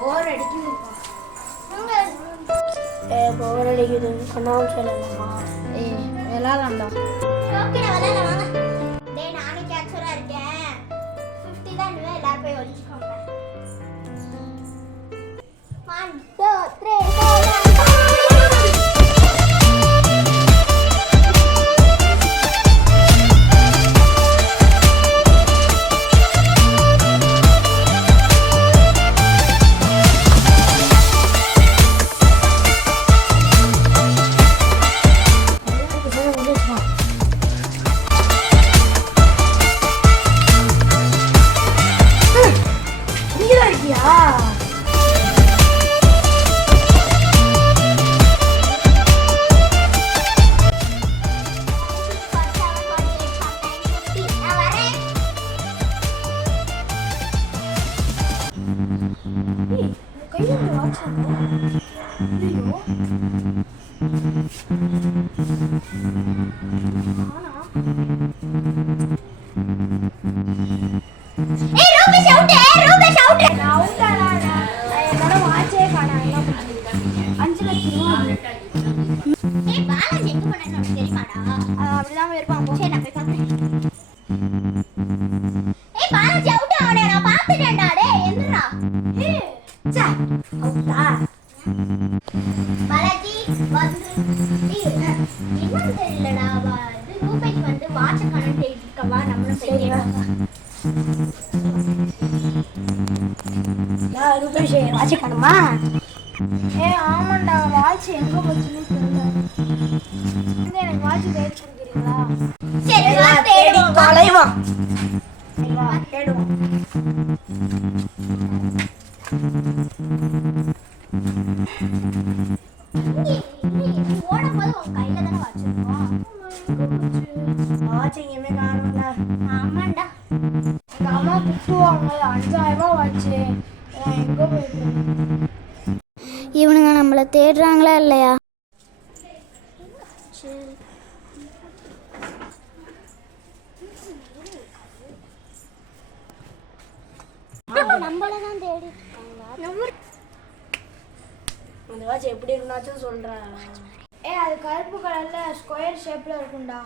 போர் அடிக்குதுப்பா. போர் அடிக்குது. கண்ணாமூச்சி விளையாடலாமா? விளையாடலாம்டா. நானே கேட்சரா இருக்கேன். 50 தான் எல்லாரும் போய் ஒழிச்சுக்கோங்க. 1 2 3 4 பாலாஜி வந்து என்ன தெரியலடா ரூபாய்க்கு வந்து வாட்ச் கனெக்ட் இருக்கவா நம்மளும் போய் ரூபாய் வாட்ச் காணுமா? ஆமாண்டா வாட்ச் எங்க போச்சுன்னு தெரியல. எனக்கு வாட்ச் தேடி கொடுக்குறீங்களா? சரி வா தேடி தலைவா. வா தேடுவோம். ஓடும்போது உன் கையில தானே வச்சிருக்கோம். வாட்ச் எங்கேயுமே காணும்ல. ஆமாண்டா. எங்க அம்மா திட்டுவாங்க. 5000 ரூபாய் வாட்ச் எங்க போயிட்டு? இவனுங்க நம்மள தேடுறாங்களா இல்லையா? நம்மளதான் தேடி அந்த வாட்ச் எப்படி இருந்தாச்சும் சொல்றேன். அது கருப்பு கலர்ல ஸ்கொயர் ஷேப்ல இருக்கும்டா.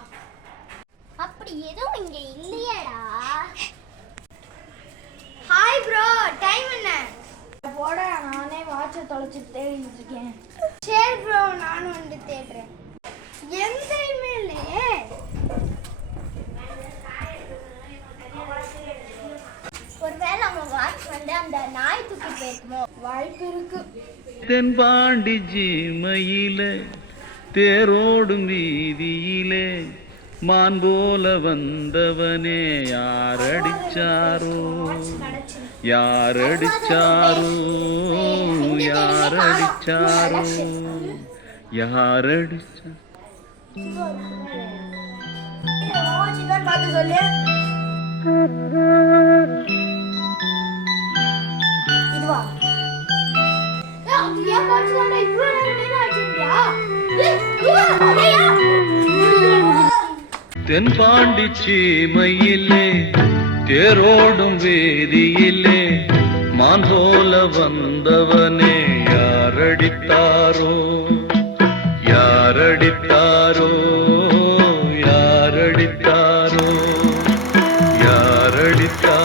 அப்படி எதுவும் இங்க இல்லையாடா? ஹாய் ப்ரோ, டைம் என்ன? போட நானே வாட்சை தொலைச்சிட்டு தேடிட்டு இருக்கேன். சரி ப்ரோ, நானும் வந்து தேடுறேன். எங்கேயுமே இல்லையே. ஒருவேளை நம்ம வாட்ச் வந்து அந்த நாய் தூக்கி போயிருக்குமோ? வாய்ப்பு இருக்கு. தென்பாண்டி ஜீமையிலே தேரோடும் வீதியிலே மான் போல வந்தவனே யாரடிச்சாரோ யாரடிச்சாரோ யாரடிச்சாரோ யாரடிச்சா பார்த்து சொல்லு. இதுவா? தென்பாண்டி சீமையிலே தேரோடும் வேதியிலே மான் போல வந்தவனே யாரடித்தாரோ யாரடித்தாரோ யாரடித்தாரோ யாரடித்தாரோ